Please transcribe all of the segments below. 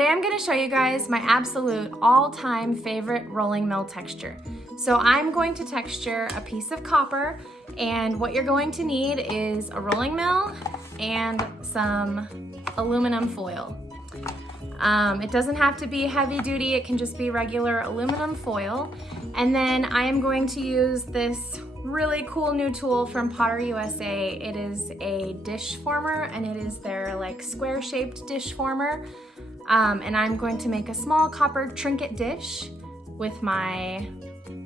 Today I'm going to show you guys my absolute all-time favorite rolling mill texture. So I'm going to texture a piece of copper, and what you're going to need is a rolling mill and some aluminum foil. It doesn't have to be heavy duty, it can just be regular aluminum foil. And then I am going to use this really cool new tool from PotterUSA. It is a dish former, and it is their like square shaped dish former. And I'm going to make a small copper trinket dish with my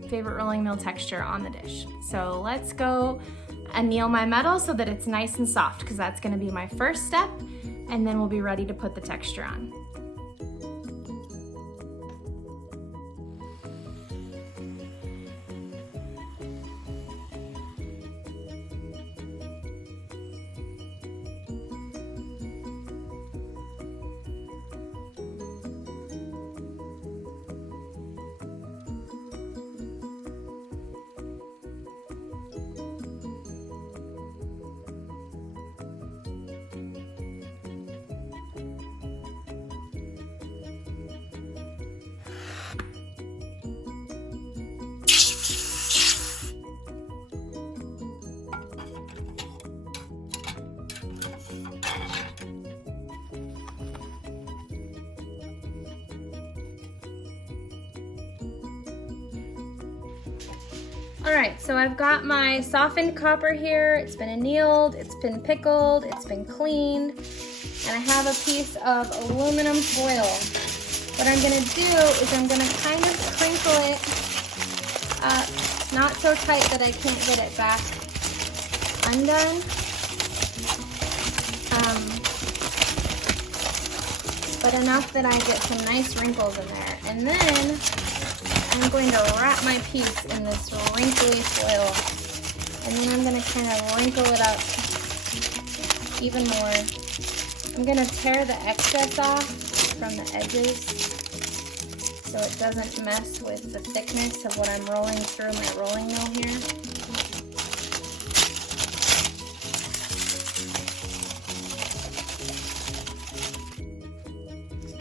favorite rolling mill texture on the dish. So let's go anneal my metal so that it's nice and soft, because that's going to be my first step, and then we'll be ready to put the texture on. All right, so I've got my softened copper here. It's been annealed, it's been pickled, it's been cleaned, and I have a piece of aluminum foil. What I'm gonna do is I'm gonna kind of crinkle it up, not so tight that I can't get it back undone. But enough that I get some nice wrinkles in there. And then I'm going to wrap my piece in this wrinkly foil, and then I'm going to kind of wrinkle it up even more. I'm going to tear the excess off from the edges so it doesn't mess with the thickness of what I'm rolling through my rolling mill here.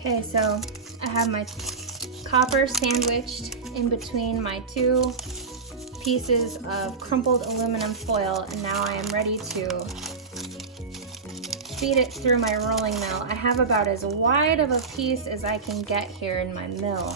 Okay, so I have my copper sandwiched in between my two pieces of crumpled aluminum foil, and now I am ready to feed it through my rolling mill. I have about as wide of a piece as I can get here in my mill.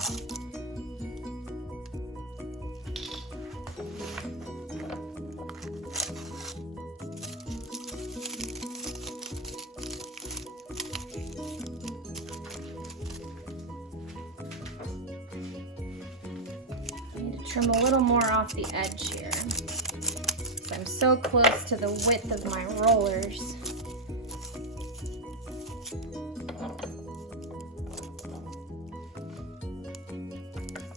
Trim a little more off the edge here, because I'm so close to the width of my rollers.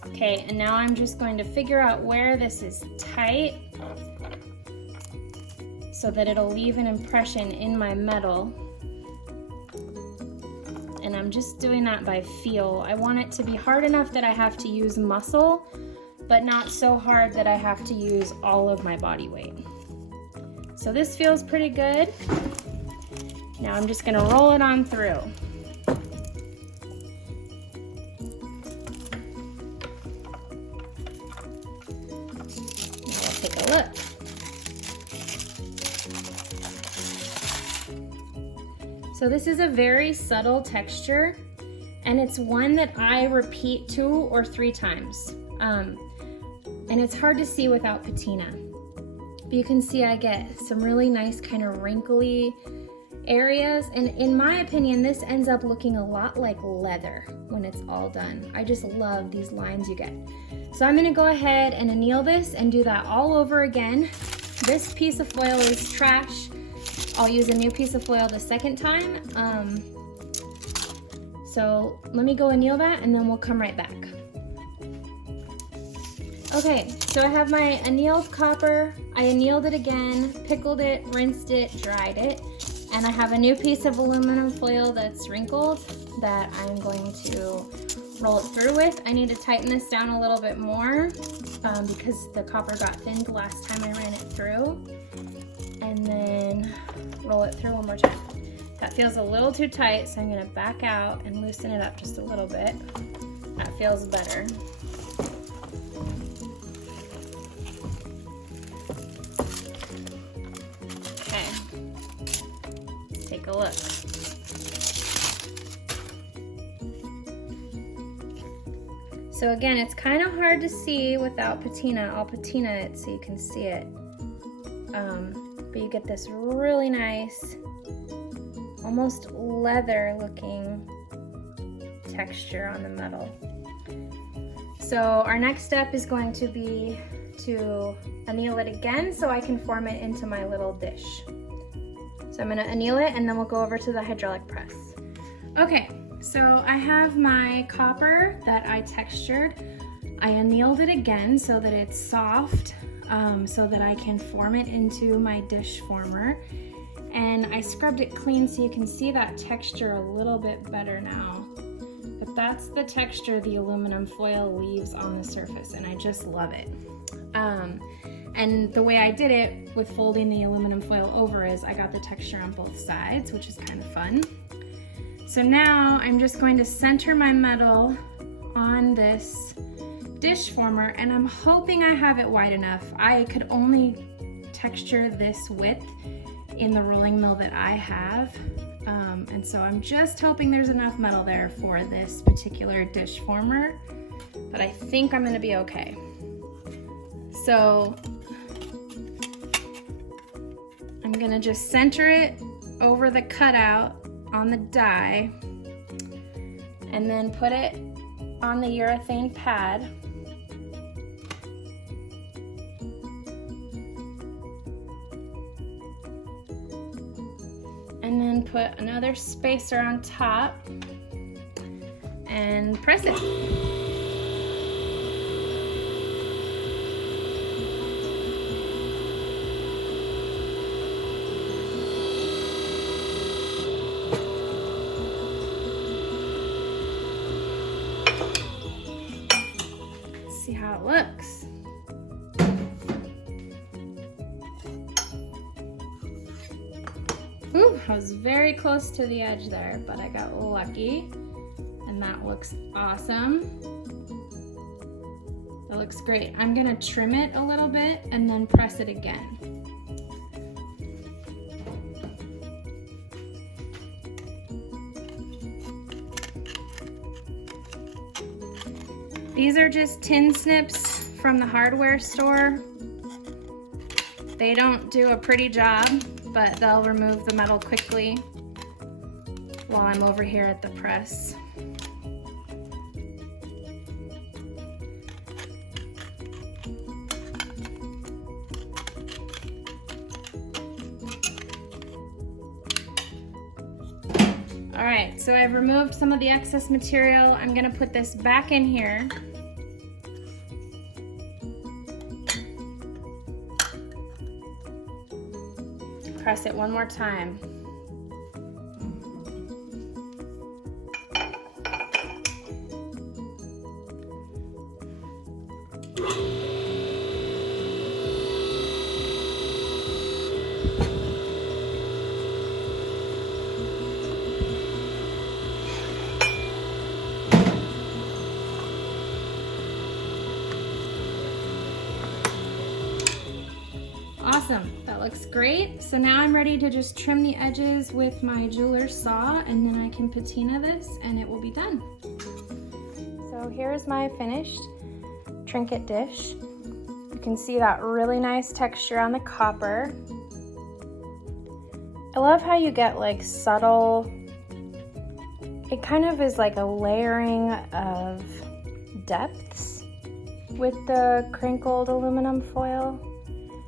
Okay, and now I'm just going to figure out where this is tight so that it'll leave an impression in my metal. And I'm just doing that by feel. I want it to be hard enough that I have to use muscle, but not so hard that I have to use all of my body weight. So this feels pretty good. Now I'm just gonna roll it on through. Now we'll take a look. So this is a very subtle texture, and it's one that I repeat 2 or 3 times. And it's hard to see without patina. But you can see I get some really nice kind of wrinkly areas, and in my opinion this ends up looking a lot like leather when it's all done. I just love these lines you get. So I'm gonna go ahead and anneal this and do that all over again. This piece of foil is trash. I'll use a new piece of foil the second time. So let me go anneal that, and then we'll come right back. Okay, so I have my annealed copper. I annealed it again, pickled it, rinsed it, dried it, and I have a new piece of aluminum foil that's wrinkled that I'm going to roll it through with. I need to tighten this down a little bit more because the copper got thinned last time I ran it through. And then roll it through one more time. That feels a little too tight, so I'm gonna back out and loosen it up just a little bit. That feels better. Okay, take a look. So again, it's kind of hard to see without patina. I'll patina it so you can see it. But you get this really nice, almost leather looking texture on the metal. So our next step is going to be to anneal it again so I can form it into my little dish. So I'm gonna anneal it and then we'll go over to the hydraulic press. Okay, so I have my copper that I textured. I annealed it again so that it's soft, so that I can form it into my dish former. And I scrubbed it clean so you can see that texture a little bit better now. But that's the texture the aluminum foil leaves on the surface, and I just love it. And the way I did it with folding the aluminum foil over is I got the texture on both sides, which is kind of fun. So now I'm just going to center my metal on this dish former, and I'm hoping I have it wide enough. I could only texture this width in the rolling mill that I have, and so I'm just hoping there's enough metal there for this particular dish former, but I think I'm gonna be okay. So I'm gonna just center it over the cutout on the die and then put it on the urethane pad. And then put another spacer on top and press it. Let's see how it looks. Ooh, I was very close to the edge there, but I got lucky, and that looks awesome. That looks great. I'm gonna trim it a little bit and then press it again. These are just tin snips from the hardware store. They don't do a pretty job, but they'll remove the metal quickly while I'm over here at the press. All right, so I've removed some of the excess material. I'm gonna put this back in here. Press it one more time. Awesome, that looks great. So now I'm ready to just trim the edges with my jeweler's saw, and then I can patina this and it will be done. So here's my finished trinket dish. You can see that really nice texture on the copper. I love how you get like subtle, it kind of is like a layering of depths with the crinkled aluminum foil.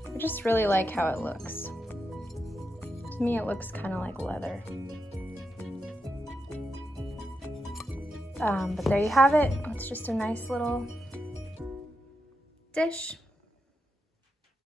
I just really like how it looks. To me, it looks kind of like leather. But there you have it. It's just a nice little dish.